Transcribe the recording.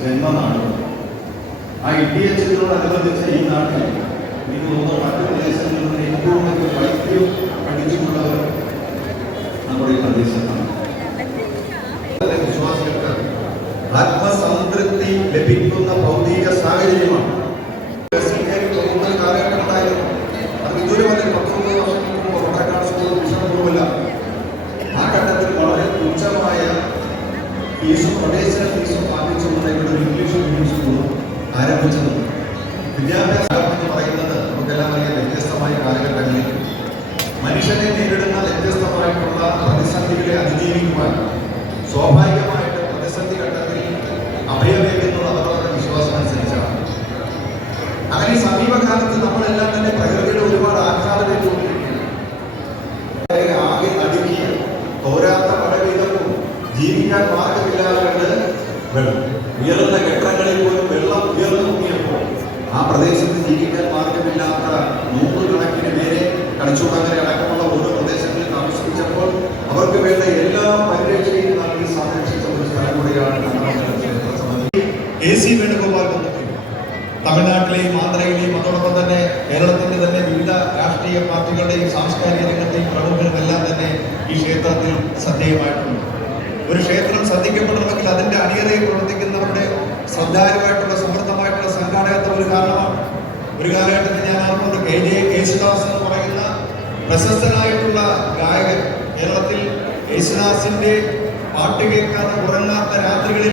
ജന്മനാട് ആ ഇടിയച്ചതിനോടനുബന്ധിച്ച ഈ നാട്ടിൽ എനിക്ക് തോന്നുന്നു മറ്റു പ്രദേശങ്ങളിൽ നിന്ന് ഏറ്റവും വലിയ വൈദ്യം പഠിച്ചിട്ടുള്ളവർ നമ്മുടെ ഈ പ്രദേശത്താണ്. വിശ്വാസികൾക്ക് ആത്മസംതൃപ്തി ലഭിക്കുന്ന ഭൗതിക സാഹചര്യമാണ്. കാലഘട്ടമുണ്ടായിരുന്നു. അത് ഇതുവരെ വരെ 19 വർഷങ്ങൾക്ക് മുമ്പ് കൊട്ടാക്കാട് സ്കൂൾ വിഷമപൂർവ്വമല്ല. ആ ഘട്ടത്തിൽ വളരെ തുച്ഛമായ ഫീസും പ്രവേശന ഫീസും വാങ്ങിച്ചുകൊണ്ട് ഇവിടെ ഒരു ഇംഗ്ലീഷ് മീഡിയം സ്കൂൾ ആരംഭിച്ചത്. വിദ്യാഭ്യാസം എന്ന് പറയുന്നത് നമുക്കെല്ലാം അറിയാം, വ്യത്യസ്തമായ കാലഘട്ടങ്ങളിൽ മനുഷ്യനെ നേരിടുന്ന വ്യത്യസ്തമായിട്ടുള്ള പ്രതിസന്ധികളെ അതിജീവിക്കുവാൻ സ്വാഭാവികമായിട്ട് പ്രതിസന്ധി ഘട്ടത്തിൽ അഭയമേകുന്നത് അവരുടെ വിശ്വാസം അനുസരിച്ചാണ്. അങ്ങനെ സമീപകാലത്ത് നമ്മളെല്ലാം തന്നെ പ്രകൃതിയുടെ ഒരുപാട് ആഘാതമേറ്റുകൊണ്ടിരിക്കുകയാണ്. ആകെ അടുക്കിയ തോരാത്ത മഴവീതവും ജീവിക്കാൻ മാർഗമില്ലാതെ ഉയർന്ന കെട്ടിടങ്ങളിൽ പോലും വെള്ളം ഉയർന്നു മുങ്ങിയപ്പോൾ ആ പ്രദേശത്ത് ജീവിക്കാൻ മാർഗമില്ലാത്ത നൂറുകണക്കിന് പേരെ കളിച്ചുടങ്ങനെ അടക്കമുള്ള ഓരോ പ്രദേശങ്ങളിൽ താമസിപ്പിച്ചപ്പോൾ അവർക്ക് വേണ്ട എല്ലാ പരിരക്ഷയും നൽകി സംരക്ഷിച്ച ഒരു സ്ഥലം കൂടിയാണ് കെ.സി. വേണുഗോപാൽ വന്നത്. തമിഴ്നാട്ടിലെയും ആന്ധ്രയിലെയും അതോടൊപ്പം തന്നെ കേരളത്തിന്റെ തന്നെ വിവിധ രാഷ്ട്രീയ പാർട്ടികളുടെയും സാംസ്കാരിക രംഗത്തെയും പ്രമുഖരുമെല്ലാം തന്നെ ഈ ക്ഷേത്രത്തിൽ ശ്രദ്ധേയമായിട്ടുണ്ട്. ഒരു ക്ഷേത്രം ശ്രദ്ധിക്കപ്പെടണമെങ്കിൽ അതിന്റെ അണിയറയിൽ പ്രവർത്തിക്കുന്നവരുടെ ശ്രദ്ധാലുമായിട്ടുള്ള സമൃദ്ധമായിട്ടുള്ള സംഘാടകത്വം ഒരു കാരണമാണ്. ഒരു കാലഘട്ടത്തിൽ ഞാൻ ഓർമ്മയുണ്ട്, കെ.ജെ. യേശുദാസ് എന്ന് പറയുന്ന പ്രശസ്തനായിട്ടുള്ള ഗായകൻ കേരളത്തിൽ യേശുദാസിന്റെ പാട്ട് കേൾക്കാതെ ഉറങ്ങാത്ത രാത്രികളിൽ